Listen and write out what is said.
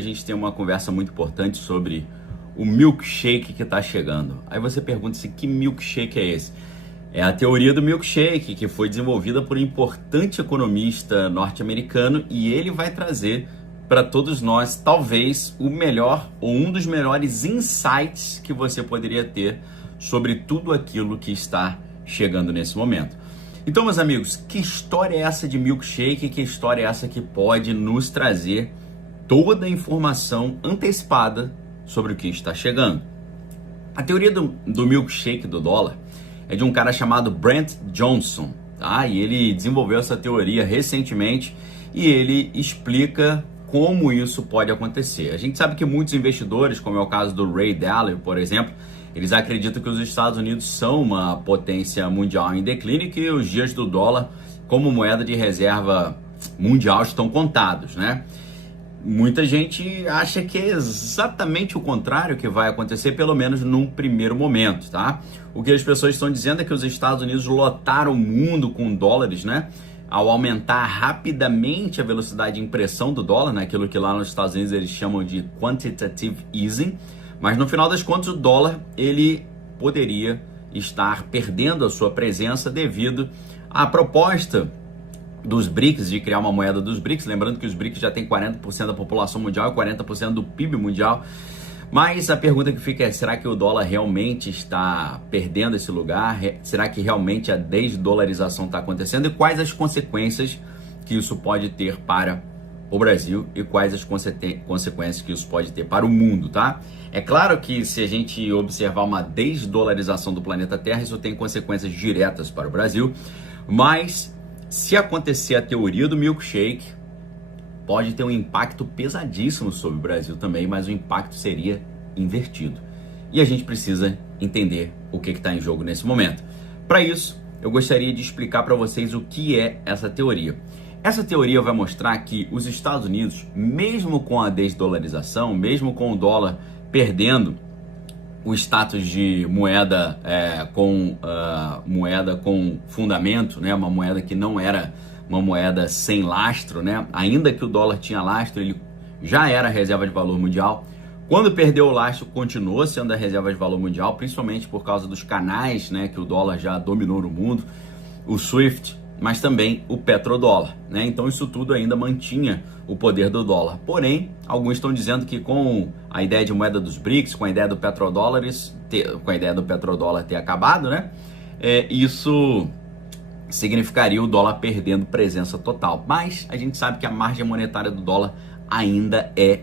A gente tem uma conversa muito importante sobre o milkshake que está chegando. Aí você pergunta-se que milkshake é esse? É a teoria do milkshake, que foi desenvolvida por um importante economista norte-americano, e ele vai trazer para todos nós, talvez, o melhor ou um dos melhores insights que você poderia ter sobre tudo aquilo que está chegando nesse momento. Então, meus amigos, que história é essa de milkshake? Que história é essa que pode nos trazer toda a informação antecipada sobre o que está chegando? A teoria do milkshake do dólar é de um cara chamado Brent Johnson, tá? E ele desenvolveu essa teoria recentemente e ele explica como isso pode acontecer. A gente sabe que muitos investidores, como é o caso do Ray Dalio, por exemplo, eles acreditam que os Estados Unidos são uma potência mundial em declínio e que os dias do dólar como moeda de reserva mundial estão contados, né? Muita gente acha que é exatamente o contrário que vai acontecer, pelo menos num primeiro momento, tá? O que as pessoas estão dizendo é que os Estados Unidos lotaram o mundo com dólares, né? Ao aumentar rapidamente a velocidade de impressão do dólar, naquilo que lá nos Estados Unidos eles chamam de quantitative easing, mas no final das contas o dólar ele poderia estar perdendo a sua presença devido à proposta dos BRICS, de criar uma moeda dos BRICS, lembrando que os BRICS já tem 40% da população mundial e 40% do PIB mundial. Mas a pergunta que fica é, será que o dólar realmente está perdendo esse lugar? Será que realmente a desdolarização está acontecendo? E quais as consequências que isso pode ter para o Brasil e quais as consequências que isso pode ter para o mundo, tá? É claro que se a gente observar uma desdolarização do planeta Terra, isso tem consequências diretas para o Brasil, mas se acontecer a teoria do milkshake, pode ter um impacto pesadíssimo sobre o Brasil também, mas o impacto seria invertido. E a gente precisa entender o que está em jogo nesse momento. Para isso, eu gostaria de explicar para vocês o que é essa teoria. Essa teoria vai mostrar que os Estados Unidos, mesmo com a desdolarização, mesmo com o dólar perdendo o status de moeda moeda com fundamento, né? Uma moeda que não era uma moeda sem lastro, né? Ainda que o dólar tinha lastro, ele já era a reserva de valor mundial. Quando perdeu o lastro, continuou sendo a reserva de valor mundial, principalmente por causa dos canais, né? Que o dólar já dominou no mundo, o SWIFT, mas também o petrodólar, né? Então isso tudo ainda mantinha o poder do dólar. Porém, alguns estão dizendo que com a ideia de moeda dos BRICS, com a ideia do petrodólar ter acabado, né? Isso significaria o dólar perdendo presença total. Mas a gente sabe que a margem monetária do dólar ainda é